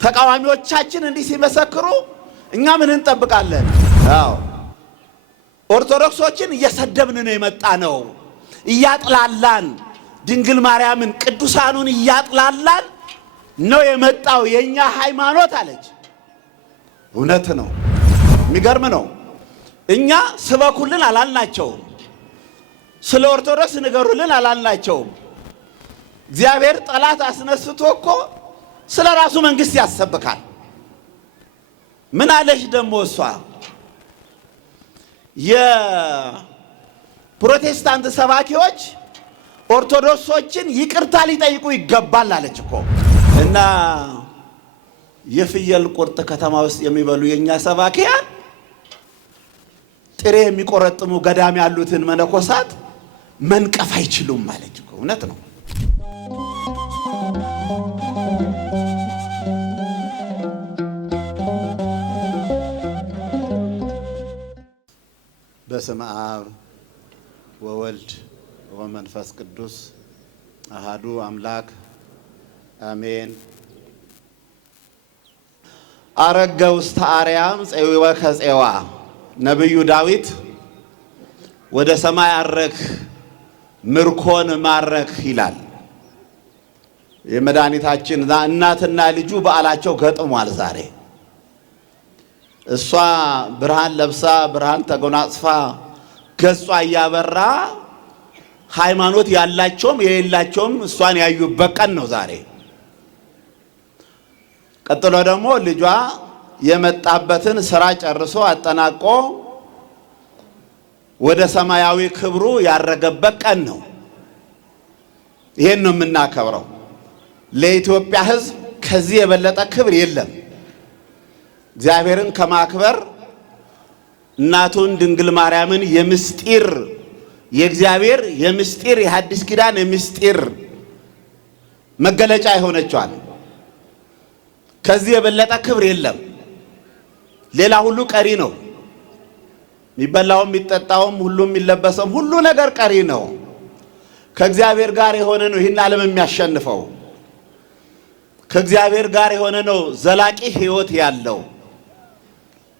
ተቃዋሚዎቻችን እንዲህ ሲመሰክሩ እኛ ምን እንጠብቃለን? አዎ ኦርቶዶክሶችን እየሰደብን ነው የመጣ ነው። እያጥላላን ድንግል ማርያምን ቅዱሳኑን እያጥላላን ነው የመጣው የኛ ሃይማኖት አለች። እውነት ነው። የሚገርም ነው። እኛ ስበኩልን አላልናቸውም። ስለ ኦርቶዶክስ ንገሩልን አላልናቸውም። እግዚአብሔር ጠላት አስነስቶ እኮ ስለ ራሱ መንግስት ያሰብካል። ምን አለች ደግሞ እሷ? የፕሮቴስታንት ሰባኪዎች ኦርቶዶክሶችን ይቅርታ ሊጠይቁ ይገባል አለች እኮ። እና የፍየል ቁርጥ ከተማ ውስጥ የሚበሉ የኛ ሰባኪያን ጥሬ የሚቆረጥሙ ገዳም ያሉትን መነኮሳት መንቀፍ አይችሉም አለች እኮ። እውነት ነው። በስመ አብ ወወልድ ወመንፈስ ቅዱስ አሃዱ አምላክ አሜን። አረገ ውስተ አርያም ፄዊወ ከፄዋ። ነቢዩ ዳዊት ወደ ሰማይ አረክ ምርኮን ማረክ ይላል። የመድኃኒታችን እናትና ልጁ በዓላቸው ገጥሟል ዛሬ። እሷ ብርሃን ለብሳ ብርሃን ተጎናጽፋ ገጿ እያበራ ሃይማኖት ያላቸውም የሌላቸውም እሷን ያዩበት ቀን ነው ዛሬ። ቀጥሎ ደግሞ ልጇ የመጣበትን ስራ ጨርሶ አጠናቆ ወደ ሰማያዊ ክብሩ ያረገበት ቀን ነው። ይሄን ነው የምናከብረው። ለኢትዮጵያ ሕዝብ ከዚህ የበለጠ ክብር የለም። እግዚአብሔርን ከማክበር እናቱን ድንግል ማርያምን የምስጢር የእግዚአብሔር የምስጢር የሐዲስ ኪዳን የምስጢር መገለጫ የሆነችዋል ከዚህ የበለጠ ክብር የለም። ሌላ ሁሉ ቀሪ ነው። የሚበላውም የሚጠጣውም ሁሉ የሚለበሰውም ሁሉ ነገር ቀሪ ነው። ከእግዚአብሔር ጋር የሆነ ነው ይህን ዓለም የሚያሸንፈው። ከእግዚአብሔር ጋር የሆነ ነው ዘላቂ ሕይወት ያለው፣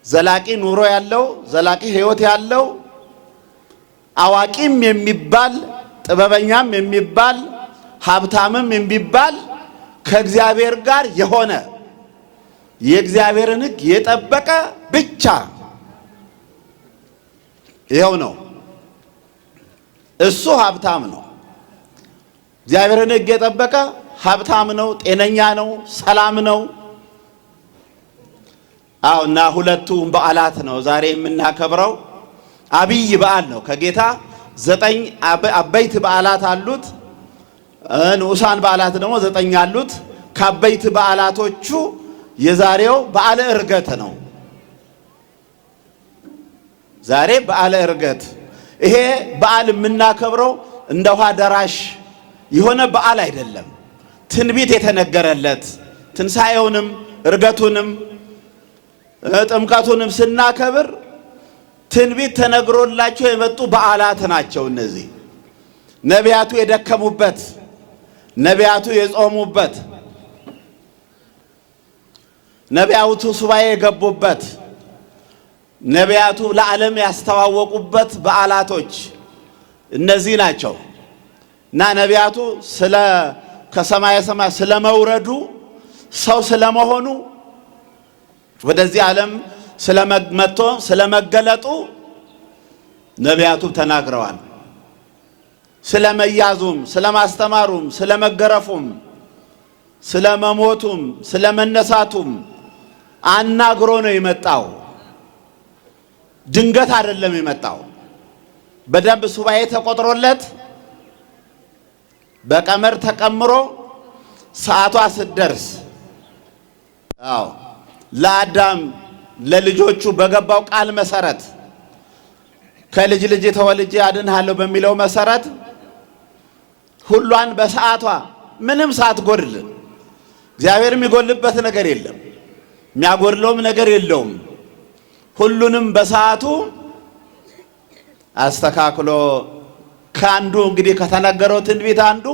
ዘላቂ ኑሮ ያለው፣ ዘላቂ ሕይወት ያለው፣ አዋቂም የሚባል ጥበበኛም የሚባል ሀብታምም የሚባል ከእግዚአብሔር ጋር የሆነ የእግዚአብሔርን ሕግ የጠበቀ ብቻ ይኸው ነው። እሱ ሀብታም ነው። እግዚአብሔርን ሕግ የጠበቀ ሀብታም ነው፣ ጤነኛ ነው፣ ሰላም ነው። እና ሁለቱም በዓላት ነው ዛሬ የምናከብረው። አብይ በዓል ነው። ከጌታ 9 አበይት በዓላት አሉት። ንዑሳን በዓላት ደግሞ 9 አሉት። ከአበይት በዓላቶቹ የዛሬው በዓለ ዕርገት ነው። ዛሬ በዓለ ዕርገት። ይሄ በዓል የምናከብረው እንደ ውሃ ደራሽ የሆነ በዓል አይደለም። ትንቢት የተነገረለት ትንሣኤውንም ዕርገቱንም ጥምቀቱንም ስናከብር ትንቢት ተነግሮላቸው የመጡ በዓላት ናቸው። እነዚህ ነቢያቱ የደከሙበት፣ ነቢያቱ የጾሙበት፣ ነቢያቱ ሱባኤ የገቡበት፣ ነቢያቱ ለዓለም ያስተዋወቁበት በዓላቶች እነዚህ ናቸው እና ነቢያቱ ከሰማየ ሰማይ ስለመውረዱ ሰው ስለመሆኑ ወደዚህ ዓለም ስለመጥቶ ስለመገለጡ ነቢያቱ ተናግረዋል። ስለመያዙም፣ ስለማስተማሩም፣ ስለመገረፉም፣ ስለመሞቱም፣ ስለመነሳቱም አናግሮ ነው የመጣው። ድንገት አይደለም የመጣው። በደንብ ሱባኤ ተቆጥሮለት በቀመር ተቀምሮ ሰዓቷ ስትደርስ ለአዳም ለልጆቹ በገባው ቃል መሰረት ከልጅ ልጅ ተወልጄ አድንሃለሁ በሚለው መሰረት ሁሏን በሰዓቷ ምንም ሳትጎድል፣ እግዚአብሔር የሚጎልበት ነገር የለም፣ የሚያጎድለውም ነገር የለውም። ሁሉንም በሰዓቱ አስተካክሎ ከአንዱ እንግዲህ ከተነገረው ትንቢት አንዱ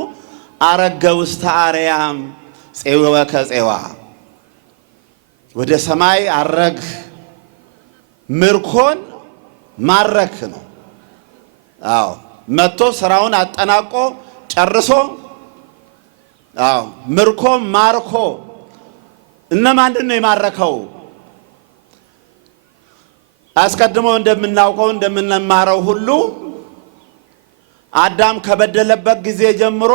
አረገ ውስተ አርያም ፄዊወ ከፄዋ ወደ ሰማይ አረግ ምርኮን ማረክ ነው። አዎ መጥቶ ስራውን አጠናቆ ጨርሶ ምርኮ ማርኮ እነማንን ነው የማረከው? አስቀድሞ እንደምናውቀው እንደምንማረው ሁሉ አዳም ከበደለበት ጊዜ ጀምሮ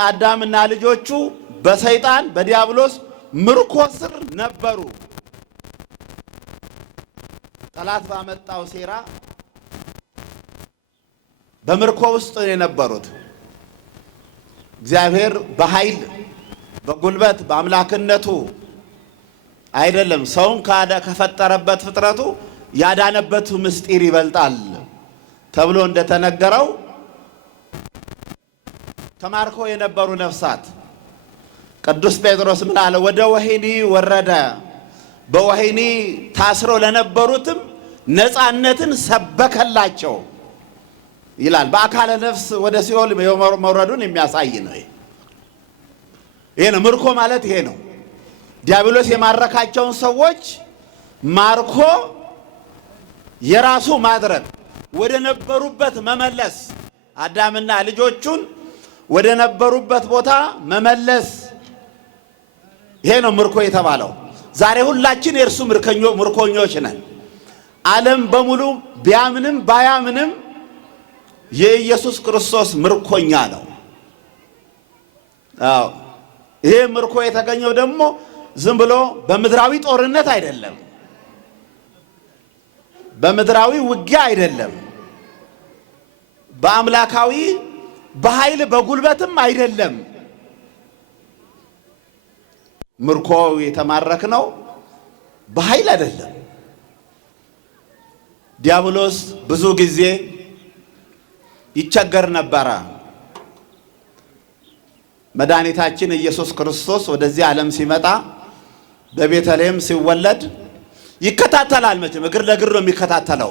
አዳምና ልጆቹ በሰይጣን በዲያብሎስ ምርኮ ስር ነበሩ። ጠላት ባመጣው ሴራ በምርኮ ውስጥ የነበሩት እግዚአብሔር በኃይል በጉልበት በአምላክነቱ አይደለም ሰውን ከፈጠረበት ፍጥረቱ ያዳነበት ምስጢር ይበልጣል ተብሎ እንደተነገረው ተማርኮ የነበሩ ነፍሳት ቅዱስ ጴጥሮስ ምን አለ? ወደ ወህኒ ወረደ፣ በወህኒ ታስረው ለነበሩትም ነፃነትን ሰበከላቸው ይላል። በአካለ ነፍስ ወደ ሲኦል መውረዱን የሚያሳይ ነው። ይሄ ነው ምርኮ ማለት ይሄ ነው። ዲያብሎስ የማረካቸውን ሰዎች ማርኮ የራሱ ማድረግ ወደ ነበሩበት መመለስ፣ አዳምና ልጆቹን ወደ ነበሩበት ቦታ መመለስ፣ ይሄ ነው ምርኮ የተባለው። ዛሬ ሁላችን የእርሱ ምርኮኞች ነን። ዓለም በሙሉ ቢያምንም ባያምንም የኢየሱስ ክርስቶስ ምርኮኛ ነው። አዎ ይሄ ምርኮ የተገኘው ደግሞ ዝም ብሎ በምድራዊ ጦርነት አይደለም፣ በምድራዊ ውጊያ አይደለም፣ በአምላካዊ በኃይል በጉልበትም አይደለም። ምርኮ የተማረክነው በኃይል አይደለም። ዲያብሎስ ብዙ ጊዜ ይቸገር ነበረ። መድኃኒታችን ኢየሱስ ክርስቶስ ወደዚህ ዓለም ሲመጣ በቤተልሔም ሲወለድ ይከታተላል። መቼም እግር ለእግር ነው የሚከታተለው።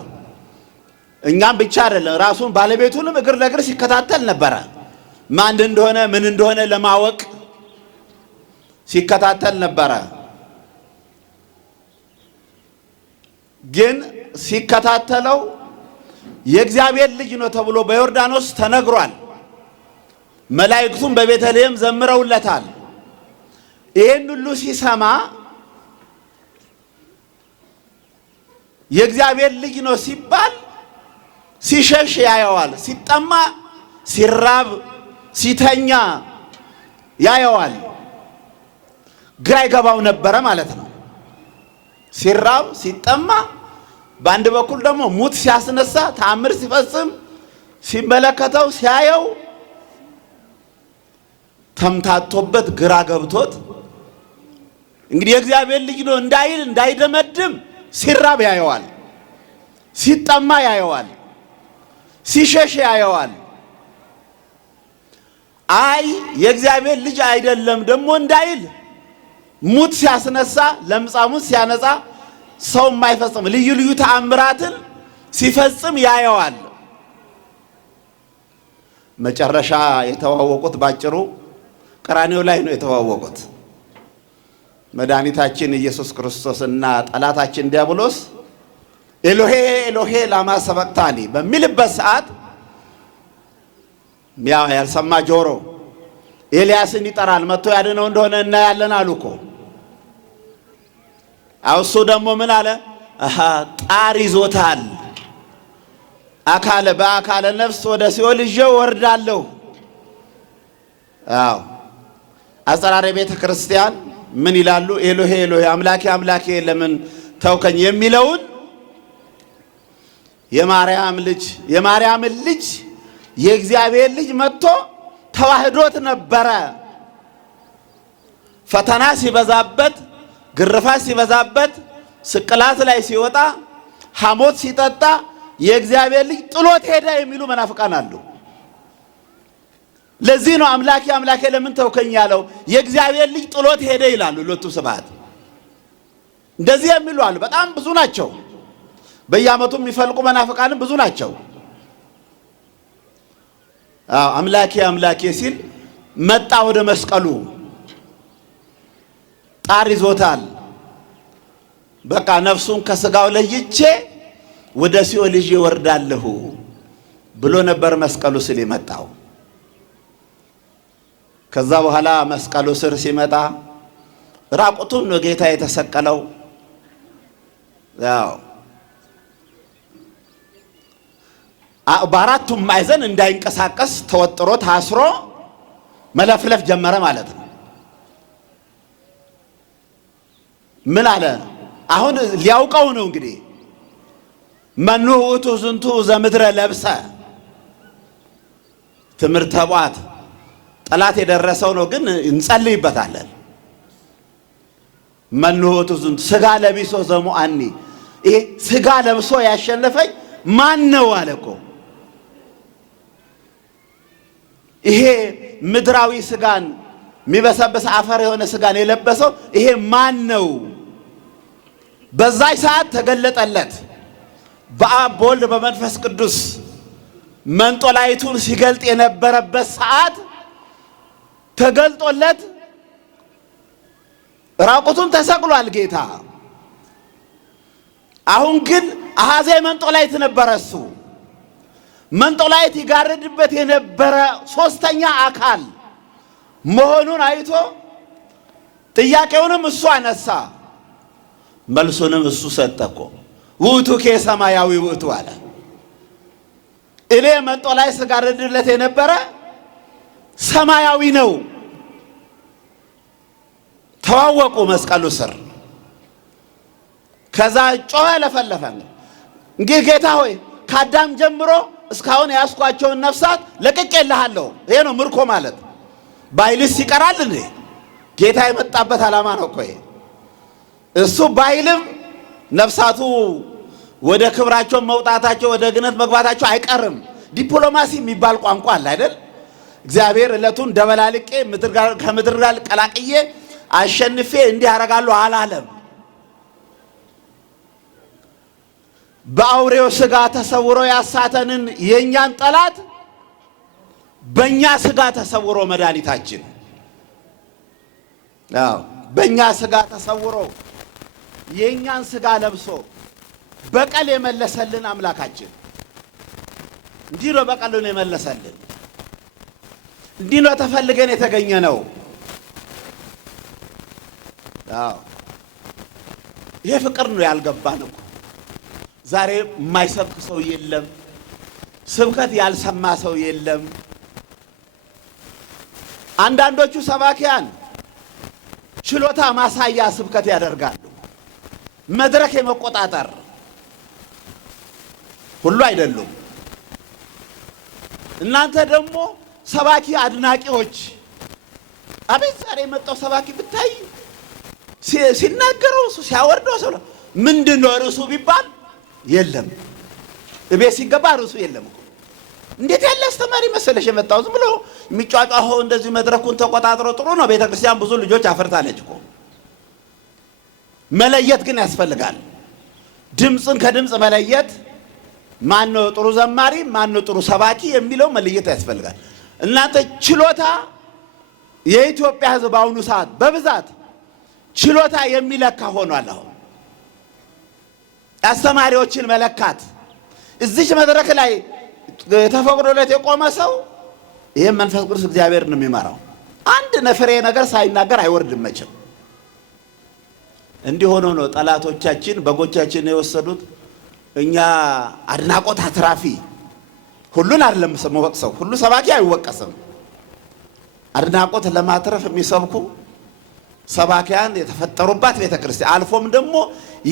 እኛም ብቻ አይደለም ራሱን ባለቤቱንም እግር ለእግር ሲከታተል ነበረ። ማን እንደሆነ ምን እንደሆነ ለማወቅ ሲከታተል ነበረ። ግን ሲከታተለው የእግዚአብሔር ልጅ ነው ተብሎ በዮርዳኖስ ተነግሯል። መላእክቱም በቤተልሔም ዘምረውለታል። ይህን ሁሉ ሲሰማ የእግዚአብሔር ልጅ ነው ሲባል ሲሸሽ ያየዋል። ሲጠማ፣ ሲራብ፣ ሲተኛ ያየዋል። ግራ ይገባው ነበረ ማለት ነው። ሲራብ ሲጠማ፣ በአንድ በኩል ደግሞ ሙት ሲያስነሳ ተአምር ሲፈጽም ሲመለከተው ሲያየው ተምታቶበት ግራ ገብቶት እንግዲህ የእግዚአብሔር ልጅ ነው እንዳይል እንዳይደመድም ሲራብ ያየዋል፣ ሲጠማ ያየዋል፣ ሲሸሽ ያየዋል። አይ የእግዚአብሔር ልጅ አይደለም ደግሞ እንዳይል ሙት ሲያስነሳ ለምጻሙን ሲያነጻ ሰው የማይፈጽም ልዩ ልዩ ተአምራትን ሲፈጽም ያየዋል። መጨረሻ የተዋወቁት ባጭሩ ቀራንዮ ላይ ነው የተዋወቁት። መድኃኒታችን ኢየሱስ ክርስቶስና ጠላታችን ዲያብሎስ ኤሎሄ ኤሎሄ ላማ ሰበቅታኒ በሚልበት ሰዓት ያልሰማ ጆሮ ኤልያስን ይጠራል፣ መጥቶ ያድነው እንደሆነ እናያለን አሉ እኮ። እሱ ደግሞ ምን አለ? ጣር ይዞታል፣ በአካለ ነፍስ ወደ ሲኦል ይዤው ወርዳለሁ። አዎ አጸራረ ቤተ ክርስቲያን ምን ይላሉ? ኤሎሄ ኤሎሄ አምላኬ አምላኬ ለምን ተውከኝ የሚለውን የማርያምን ልጅ የእግዚአብሔር ልጅ መጥቶ ተዋህዶት ነበረ። ፈተና ሲበዛበት፣ ግርፋት ሲበዛበት፣ ስቅላት ላይ ሲወጣ፣ ሐሞት ሲጠጣ የእግዚአብሔር ልጅ ጥሎት ሄደ የሚሉ መናፍቃን አሉ። ለዚህ ነው አምላኬ አምላኬ ለምን ተውከኝ ያለው። የእግዚአብሔር ልጅ ጥሎት ሄደ ይላሉ ሎቱ ስብሐት። እንደዚህ የሚሉ አሉ። በጣም ብዙ ናቸው። በየዓመቱ የሚፈልቁ መናፍቃንም ብዙ ናቸው። አምላኬ አምላኬ ሲል መጣ ወደ መስቀሉ። ጣር ይዞታል። በቃ ነፍሱን ከስጋው ለይቼ ወደ ሲኦል ይዤ እወርዳለሁ ብሎ ነበር መስቀሉ ስር የመጣው። ከዛ በኋላ መስቀሉ ስር ሲመጣ ራቁቱን ነው ጌታ የተሰቀለው። ያው በአራቱም ማዕዘን እንዳይንቀሳቀስ ተወጥሮ ታስሮ መለፍለፍ ጀመረ ማለት ነው። ምን አለ? አሁን ሊያውቀው ነው እንግዲህ መኑ ውእቱ ዝንቱ ዘምድረ ለብሰ ትምህርተ ቧት ጠላት የደረሰው ነው። ግን እንጸልይበታለን። መኑ ውእቱ ዝንቱ ስጋ ለቢሶ ዘሙአኒ፣ ይሄ ስጋ ለብሶ ያሸነፈኝ ማን ነው አለ እኮ። ይሄ ምድራዊ ስጋን የሚበሰብስ አፈር የሆነ ስጋን የለበሰው ይሄ ማን ነው? በዛይ ሰዓት ተገለጠለት። በአብ በወልድ በመንፈስ ቅዱስ መንጦላይቱን ሲገልጥ የነበረበት ሰዓት ተገልጦለት ራቁቱን ተሰቅሏል ጌታ። አሁን ግን አሃዜ መንጦላይት ነበረ። እሱ መንጦላይት ይጋርድበት የነበረ ሶስተኛ አካል መሆኑን አይቶ ጥያቄውንም እሱ አነሳ፣ መልሱንም እሱ ሰጠኮ። ውእቱ ከሰማያዊ ውእቱ አለ። እኔ መንጦላይት ስጋርድለት የነበረ ሰማያዊ ነው። ተዋወቁ መስቀሉ ስር። ከዛ ጮኸ፣ ለፈለፈ። እንግዲህ ጌታ ሆይ ከአዳም ጀምሮ እስካሁን ያስኳቸውን ነፍሳት ለቅቄልሃለሁ። ይሄ ነው ምርኮ ማለት። ባይልስ ይቀራል እንዴ? ጌታ የመጣበት ዓላማ ነው እኮ ይሄ። እሱ ባይልም ነፍሳቱ ወደ ክብራቸው መውጣታቸው ወደ ገነት መግባታቸው አይቀርም። ዲፕሎማሲ የሚባል ቋንቋ አለ አይደል? እግዚአብሔር ዕለቱን ደበላልቄ ከምድር ጋር ቀላቅዬ አሸንፌ እንዲህ አደርጋለሁ አላለም። በአውሬው ስጋ ተሰውሮ ያሳተንን የኛን ጠላት በእኛ ስጋ ተሰውሮ መድኃኒታችን፣ በእኛ ስጋ ተሰውሮ የኛን ስጋ ለብሶ በቀል የመለሰልን አምላካችን እንዲህ ነው። በቀሉን የመለሰልን እንዲህ ነው። ተፈልገን የተገኘ ነው። ይሄ ፍቅር ነው ያልገባን እኮ። ዛሬ የማይሰብክ ሰው የለም። ስብከት ያልሰማ ሰው የለም። አንዳንዶቹ ሰባኪያን ችሎታ ማሳያ ስብከት ያደርጋሉ። መድረክ የመቆጣጠር ሁሉ አይደሉም። እናንተ ደግሞ ሰባኪ አድናቂዎች፣ አቤት ዛሬ የመጣው ሰባኪ ብታይ ሲናገረው ሲያወርደው ሰው ምንድነው ርዕሱ ቢባል የለም። እቤት ሲገባ ርዕሱ የለም እኮ። እንዴት ያለ አስተማሪ መሰለሽ የመጣው? ዝም ብሎ የሚጫጫኸው እንደዚህ መድረኩን ተቆጣጥሮ ጥሩ ነው። ቤተክርስቲያን ብዙ ልጆች አፈርታለች እኮ። መለየት ግን ያስፈልጋል። ድምፅን ከድምፅ መለየት፣ ማን ነው ጥሩ ዘማሪ፣ ማን ነው ጥሩ ሰባኪ የሚለው መለየት ያስፈልጋል። እናንተ ችሎታ የኢትዮጵያ ሕዝብ በአሁኑ ሰዓት በብዛት ችሎታ የሚለካ ሆኗል። አሁን አስተማሪዎችን መለካት፣ እዚች መድረክ ላይ ተፈቅዶለት የቆመ ሰው ይሄን መንፈስ ቅዱስ እግዚአብሔር ነው የሚመራው። አንድ ነፍሬ ነገር ሳይናገር አይወርድም መቼም። እንዲህ ሆኖ ነው ጠላቶቻችን በጎቻችን የወሰዱት። እኛ አድናቆት አትራፊ ሁሉን አይደለም ሰው ሁሉ ሰባኪ አይወቀስም። አድናቆት ለማትረፍ የሚሰብኩ ሰባኪያን የተፈጠሩባት ቤተክርስቲያን፣ አልፎም ደግሞ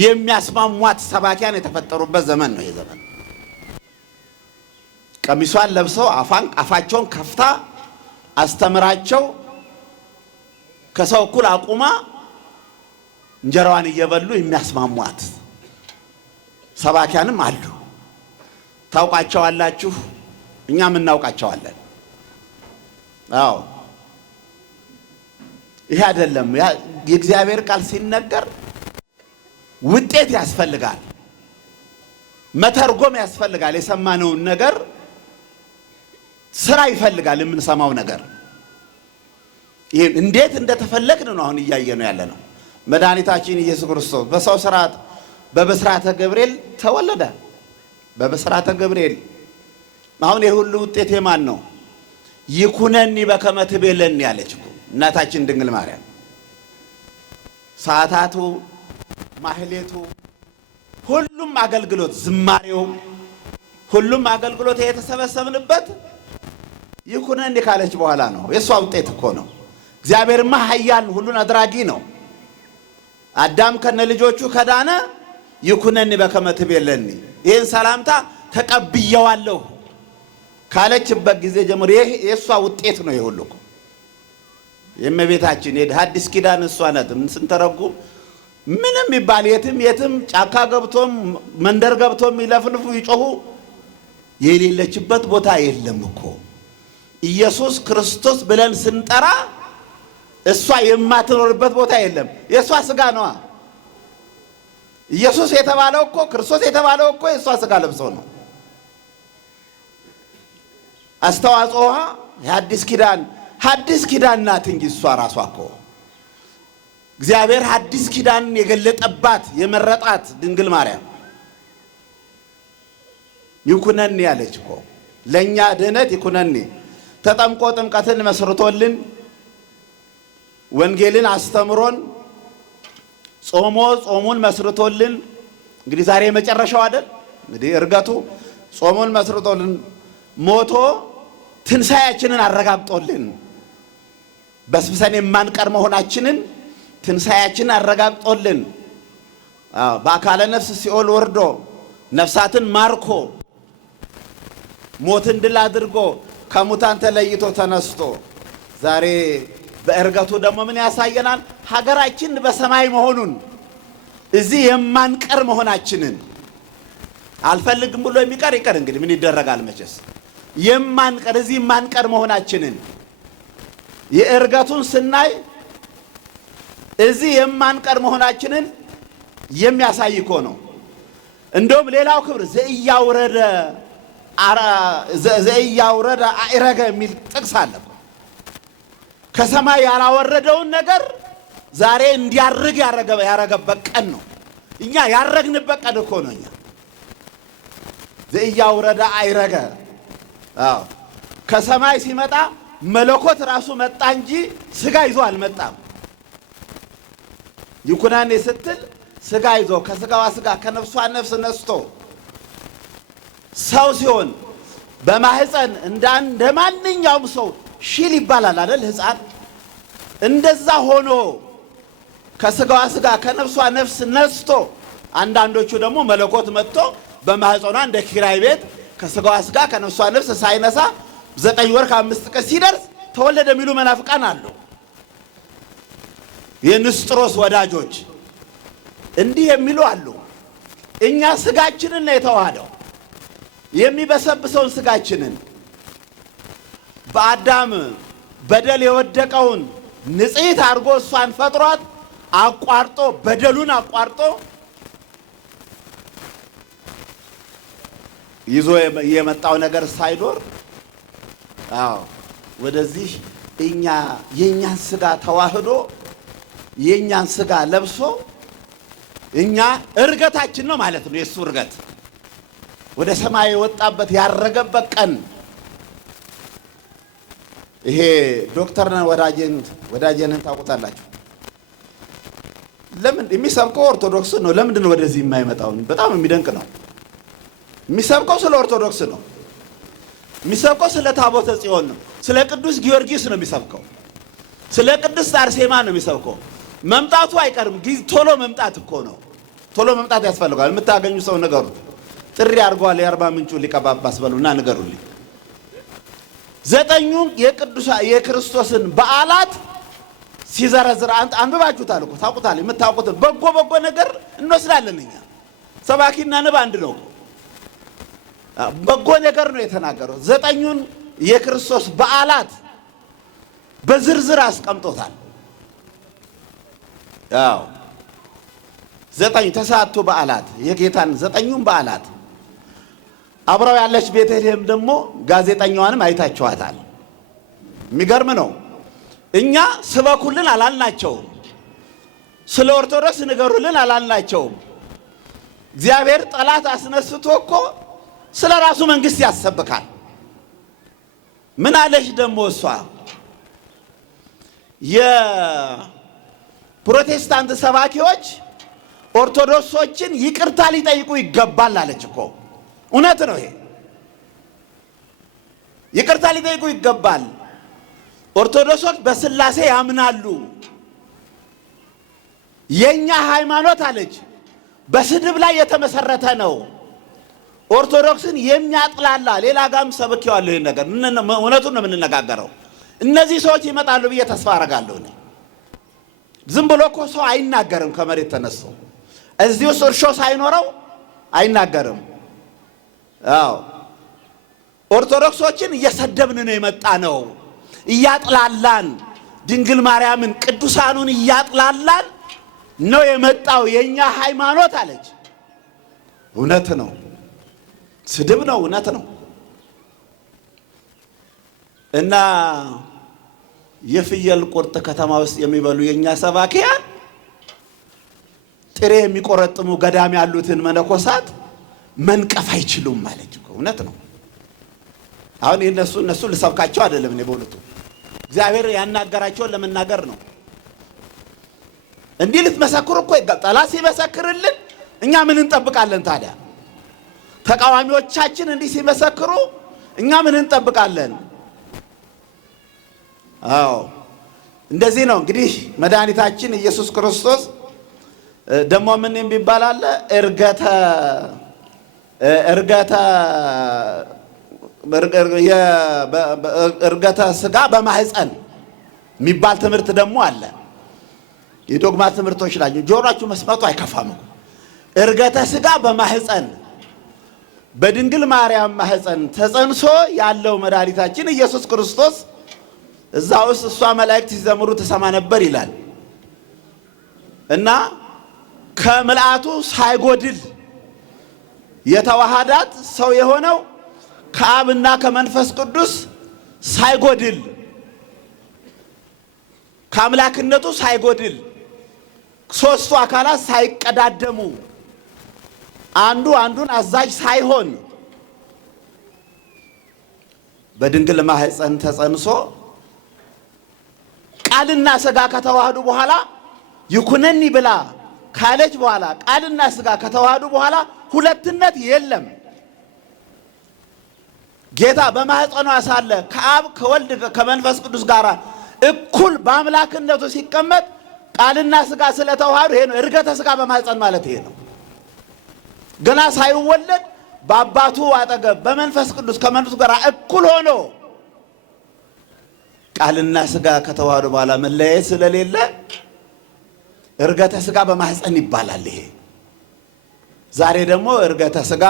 የሚያስማሟት ሰባኪያን የተፈጠሩበት ዘመን ነው የዘመን። ቀሚሷን ለብሰው አፋቸውን ከፍታ አስተምራቸው ከሰው እኩል አቁማ እንጀራዋን እየበሉ የሚያስማሟት ሰባኪያንም አሉ። ታውቃቸዋላችሁ፣ እኛም እናውቃቸዋለን። አዎ ይሄ አይደለም። የእግዚአብሔር ቃል ሲነገር ውጤት ያስፈልጋል፣ መተርጎም ያስፈልጋል። የሰማነውን ነገር ስራ ይፈልጋል። የምንሰማው ነገር ይሄን እንዴት እንደተፈለግን ነው አሁን እያየነው ያለ ነው። መድኃኒታችን ኢየሱስ ክርስቶስ በሰው ሥርዓት በብስራተ ገብርኤል ተወለደ። በብስራተ ገብርኤል አሁን የሁሉ ውጤት የማን ነው? ይኩነኒ በከመ ትቤለኒ ያለች እናታችን ድንግል ማርያም። ሰዓታቱ፣ ማህሌቱ፣ ሁሉም አገልግሎት፣ ዝማሬው፣ ሁሉም አገልግሎት የተሰበሰብንበት ይኩነኒ ካለች በኋላ ነው። የሷ ውጤት እኮ ነው። እግዚአብሔርማ ኃያል ሁሉን አድራጊ ነው። አዳም ከነ ልጆቹ ከዳነ ይኩነኒ በከመ ትቤለኒ ይህን ሰላምታ ተቀብየዋለሁ ካለችበት ጊዜ ጀምሮ የሷ ውጤት ነው። ይሁሉ እኮ የእመቤታችን የሐዲስ ኪዳን እሷ ናት። ምን ስንተረጉም ምንም ይባል የትም ጫካ ገብቶም መንደር ገብቶም ይለፍልፉ ይጮሁ የሌለችበት ቦታ የለም እኮ። ኢየሱስ ክርስቶስ ብለን ስንጠራ እሷ የማትኖርበት ቦታ የለም። የሷ ስጋ ነዋ። ኢየሱስ የተባለው እኮ ክርስቶስ የተባለው እኮ የሷ ስጋ ለብሶ ነው። አስተዋጽኦዋ ሐዲስ ኪዳን ናት እንጂ እሷ ራሷ እኮ እግዚአብሔር ሐዲስ ኪዳንን የገለጠባት የመረጣት ድንግል ማርያም ይኩነኒ ያለች እኮ ለኛ ድህነት ይኩነኒ። ተጠምቆ ጥምቀትን መስርቶልን ወንጌልን አስተምሮን ጾሙን መስርቶልን እንግዲህ ዛሬ መጨረሻው አይደል? እንግዲህ እርገቱ ጾሙን መስርቶልን ሞቶ ትንሣኤያችንን አረጋግጦልን በስብሰን የማንቀር መሆናችንን ትንሣኤያችንን አረጋግጦልን በአካለ ነፍስ ሲኦል ወርዶ ነፍሳትን ማርኮ ሞትን ድል አድርጎ ከሙታን ተለይቶ ተነስቶ ዛሬ በእርገቱ ደግሞ ምን ያሳየናል? ሀገራችን በሰማይ መሆኑን እዚህ የማንቀር መሆናችንን አልፈልግም ብሎ የሚቀር ይቀር። እንግዲህ ምን ይደረጋል መቼስ የማንቀር እዚህ የማንቀር መሆናችንን የእርገቱን ስናይ እዚህ የማንቀር መሆናችንን የሚያሳይ እኮ ነው። እንደውም ሌላው ክብር ዘእያውረደ አዕረገ የሚል ጥቅስ አለ። ከሰማይ ያላወረደውን ነገር ዛሬ እንዲያርግ ያረገበት ቀን ነው። እኛ ያረግንበት ቀን እኮ ነው። እኛ ዘእያውረደ አዕረገ ከሰማይ ሲመጣ መለኮት ራሱ መጣ እንጂ ስጋ ይዞ አልመጣም። ይኩነኒ ስትል ስጋ ይዞ ከስጋዋ ስጋ ከነፍሷ ነፍስ ነስቶ ሰው ሲሆን በማህፀን እንደ ማንኛውም ሰው ሺል ይባላል አይደል? ሕፃን እንደዛ ሆኖ ከስጋዋ ስጋ ከነፍሷ ነፍስ ነስቶ አንዳንዶቹ ደግሞ መለኮት መጥቶ በማህፀኗ እንደ ኪራይ ቤት ከስጋዋ ስጋ ከነፍሷ ነፍስ ሳይነሳ 9 ወር ከ5 ቀን ሲደርስ ተወለደ የሚሉ መናፍቃን አሉ። የንስጥሮስ ወዳጆች እንዲህ የሚሉ አሉ። እኛ ስጋችንን ነው የተዋሃደው። የሚበሰብሰውን ስጋችንን በአዳም በደል የወደቀውን ንጽሕት አድርጎ እሷን ፈጥሯት አቋርጦ በደሉን አቋርጦ ይዞ የመጣው ነገር ሳይኖር ወደዚህ የኛን ስጋ ተዋህዶ የኛን ስጋ ለብሶ እኛ እርገታችን ነው ማለት ነው። የሱ እርገት ወደ ሰማይ የወጣበት ያረገበት ቀን ይሄ ዶክተር ወዳጄን ታውቁታላችሁ። ለምን የሚሰብከው ኦርቶዶክስ ነው? ለምንድን ነው ወደዚህ የማይመጣው? በጣም የሚደንቅ ነው። የሚሰብከው ስለ ኦርቶዶክስ ነው። የሚሰብከው ስለ ታቦተ ጽዮን ነው። ስለ ቅዱስ ጊዮርጊስ ነው የሚሰብከው። ስለ ቅድስት አርሴማ ነው የሚሰብከው። መምጣቱ አይቀርም። ቶሎ መምጣት እኮ ነው። ቶሎ መምጣት ያስፈልጋል። የምታገኙ ሰው ንገሩት። ጥሪ አድርጓል። የአርባ ምንጩ ሊቀ ጳጳስ በሉና ንገሩልኝ። 9 የክርስቶስን በዓላት ሲዘረዝር አንብባችሁታል እኮ ታውቁታል። የምታውቁት በጎ ነገር እንወስዳለን እኛ። ሰባኪና ንብ አንድ ነው። በጎ ነገር ነው የተናገረው። 9 የክርስቶስ በዓላት በዝርዝር አስቀምጦታል። 9 ተሳቱ በዓላት የጌታን 9ኙን በዓላት አብረው ያለች ቤተልሔም ደግሞ ጋዜጠኛዋንም አይታችኋታል። የሚገርም ነው። እኛ ስበኩልን አላልናቸውም። ስለ ኦርቶዶክስ ንገሩልን አላልናቸውም። እግዚአብሔር ጠላት አስነስቶ እኮ ስለ ራሱ መንግስት ያሰብካል። ምን አለሽ ደግሞ እሷ የፕሮቴስታንት ሰባኪዎች ኦርቶዶክሶችን ይቅርታ ሊጠይቁ ይገባል አለች እኮ። እውነት ነው ይሄ። ይቅርታ ሊጠይቁ ይገባል። ኦርቶዶክሶች በስላሴ ያምናሉ። የኛ ሃይማኖት አለች በስድብ ላይ የተመሰረተ ነው። ኦርቶዶክስን የሚያጥላላ ሌላ ጋም ሰብኬዋለሁ። ይሄን ነገር እውነቱን ነው የምንነጋገረው። እነዚህ ሰዎች ይመጣሉ ብዬ ተስፋ አደርጋለሁ። ዝም ብሎ እኮ ሰው አይናገርም። ከመሬት ተነስቶ እዚህ ውስጥ እርሾ ሳይኖረው አይናገርም። አዎ ኦርቶዶክሶችን እየሰደብን ነው የመጣ ነው። እያጥላላን ድንግል ማርያምን ቅዱሳኑን እያጥላላን ነው የመጣው የኛ ሃይማኖት አለች። እውነት ነው። ስድብ ነው። እውነት ነው። እና የፍየል ቁርጥ ከተማ ውስጥ የሚበሉ የኛ ሰባኪያን ጥሬ የሚቆረጥሙ ገዳም ያሉትን መነኮሳት መንቀፍ አይችሉም ማለት ነው። እውነት ነው። አሁን እነሱ ልሰብካቸው አይደለም። እኔ በእውነቱ እግዚአብሔር ያናገራቸውን ለመናገር ነው። እንዲህ ልትመሰክሩ እኮ ጠላት ሲመሰክርልን እኛ ምን እንጠብቃለን ታዲያ? ተቃዋሚዎቻችን እንዲህ ሲመሰክሩ እኛ ምን እንጠብቃለን? አዎ እንደዚህ ነው እንግዲህ መድኃኒታችን ኢየሱስ ክርስቶስ ደግሞ ምን የሚባል አለ? እርገተ ስጋ በማህፀን የሚባል ትምህርት ደግሞ አለ። የዶግማ ትምህርቶች ናቸው። ጆሮአችሁ መስማቱ አይከፋም። እርገተ ስጋ በማህፀን በድንግል ማርያም ማህፀን ተጸንሶ ያለው መድኃኒታችን ኢየሱስ ክርስቶስ እዛ ውስጥ እሷ መላእክት ሲዘምሩ ተሰማ ነበር ይላል እና ከምልአቱ ሳይጎድል የተዋሃዳት ሰው የሆነው ከአብና ከመንፈስ ቅዱስ ሳይጎድል ከአምላክነቱ ሳይጎድል ሶስቱ አካላት ሳይቀዳደሙ አንዱ አንዱን አዛዥ ሳይሆን በድንግል ማህፀን ተጸንሶ ቃልና ስጋ ከተዋሃዱ በኋላ ይኩነኒ ብላ ካለች በኋላ ቃልና ስጋ ከተዋሃዱ በኋላ ሁለትነት የለም። ጌታ በማህፀኗ ሳለ ከአብ ከወልድ ከመንፈስ ቅዱስ ጋር እኩል በአምላክነቱ ሲቀመጥ ቃልና ስጋ ስለተዋሃዱ ይሄ ነው እርገተ ስጋ በማህፀን ማለት ይሄ ነው። ገና ሳይወለድ በአባቱ አጠገብ በመንፈስ ቅዱስ ከመንፈስ ጋር እኩል ሆኖ ቃልና ስጋ ከተዋሃዱ በኋላ መለያየት ስለሌለ እርገተ ስጋ በማህፀን ይባላል። ይሄ ዛሬ ደግሞ እርገተ ስጋ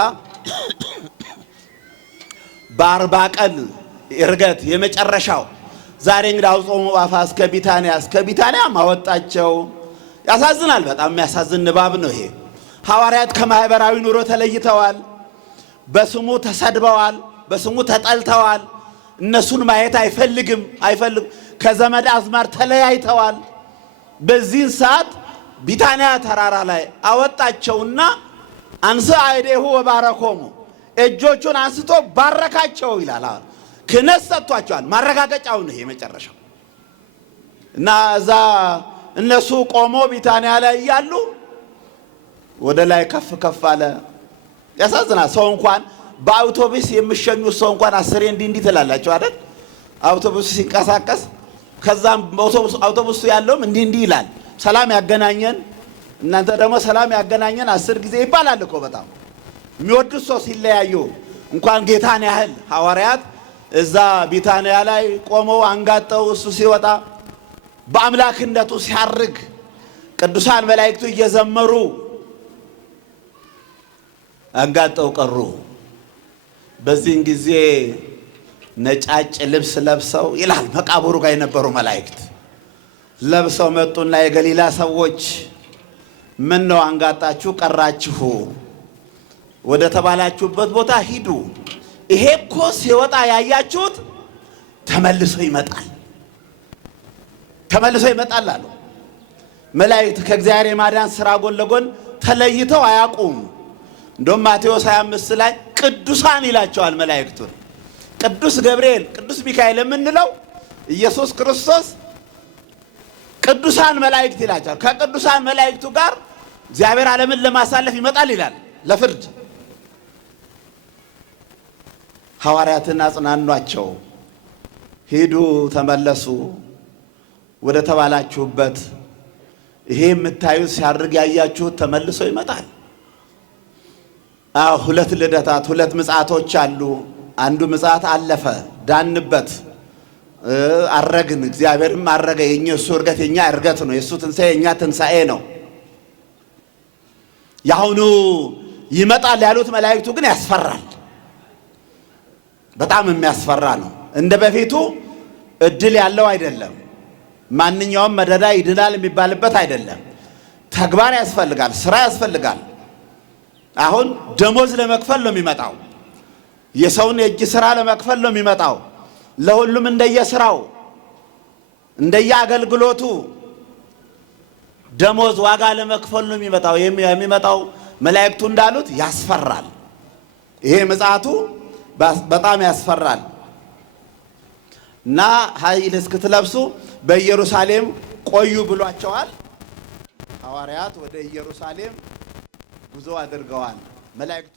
በ40 ቀን እርገት የመጨረሻው ዛሬ እንግዲህ አውጾሙ ባፋ እስከ ቢታንያ ማወጣቸው። ያሳዝናል። በጣም የሚያሳዝን ንባብ ነው ይሄ። ሐዋርያት ከማህበራዊ ኑሮ ተለይተዋል። በስሙ ተሰድበዋል። በስሙ ተጠልተዋል። እነሱን ማየት አይፈልግም። ከዘመድ አዝማር ተለያይተዋል። በዚህን ሰዓት ቢታንያ ተራራ ላይ አወጣቸውና አንሰ አይዴሁ ወባረኮሙ እጆቹን አንስቶ ባረካቸው ይላል። ክህነት ሰጥቷቸዋል። ማረጋገጫው ነው ይሄ መጨረሻው። እና እዛ እነሱ ቆሞ ቢታንያ ላይ እያሉ ወደ ላይ ከፍ ከፍ አለ። ያሳዝናል። ሰው እንኳን በአውቶቡስ የሚሸኙት ሰው እንኳን አስሬ እንዲህ ትላላቸው አይደል? አውቶቡስ ሲንቀሳቀስ ከዛም አውቶቡስ ያለውም እንዲህ ይላል። ሰላም ያገናኘን እናንተ ደግሞ ሰላም ያገናኘን 10 ጊዜ ይባላል እኮ። በጣም የሚወዱት ሰው ሲለያዩ እንኳን ጌታን ያህል ሐዋርያት እዛ ቢታንያ ላይ ቆመው አንጋጠው እሱ ሲወጣ በአምላክነቱ ሲያርግ ቅዱሳን መላእክቱ እየዘመሩ አንጋጠው ቀሩ። በዚህን ጊዜ ነጫጭ ልብስ ለብሰው ይላል መቃብሩ ጋር የነበሩ መላእክት ለብሰው መጡና የገሊላ ሰዎች ምን ነው አንጋጣችሁ ቀራችሁ? ወደ ተባላችሁበት ቦታ ሂዱ። ይሄ እኮ ሲወጣ ያያችሁት ተመልሶ ይመጣል አሉ። መላእክት ከእግዚአብሔር የማዳን ሥራ ጎን ለጎን ተለይተው አያውቁም። እንደውም ማቴዎስ 25 ላይ ቅዱሳን ይላቸዋል መላእክቱን። ቅዱስ ገብርኤል፣ ቅዱስ ሚካኤል የምንለው ኢየሱስ ክርስቶስ ቅዱሳን መላእክት ይላቸዋል። ከቅዱሳን መላእክቱ ጋር እግዚአብሔር ዓለምን ለማሳለፍ ይመጣል ይላል ለፍርድ። ሐዋርያትን አጽናኗቸው፣ ሂዱ ተመለሱ ወደ ተባላችሁበት። ይሄ የምታዩት ሲያርግ ያያችሁት ተመልሶ ይመጣል። ሁለት ልደታት ሁለት ምጽአቶች አሉ። አንዱ ምጽአት አለፈ፣ ዳንበት፣ አረግን፣ እግዚአብሔርም አረገ። የእሱ እርገት የኛ እርገት ነው፣ የእሱ ትንሣኤ የኛ ትንሣኤ ነው። ያሁኑ ይመጣል ያሉት መላእክቱ ግን ያስፈራል። በጣም የሚያስፈራ ነው። እንደ በፊቱ እድል ያለው አይደለም። ማንኛውም መደዳ ይድናል የሚባልበት አይደለም። ተግባር ያስፈልጋል፣ ስራ ያስፈልጋል። አሁን ደሞዝ ለመክፈል ነው የሚመጣው። የሰውን የእጅ ስራ ለመክፈል ነው የሚመጣው። ለሁሉም እንደየስራው እንደየአገልግሎቱ ደሞዝ ዋጋ ለመክፈል ነው የሚመጣው። የሚመጣው መላእክቱ እንዳሉት ያስፈራል። ይሄ ምጽአቱ በጣም ያስፈራል። እና ኃይል እስክትለብሱ በኢየሩሳሌም ቆዩ ብሏቸዋል። ሐዋርያት ወደ ኢየሩሳሌም ጉዞ አድርገዋል። መላእክቱ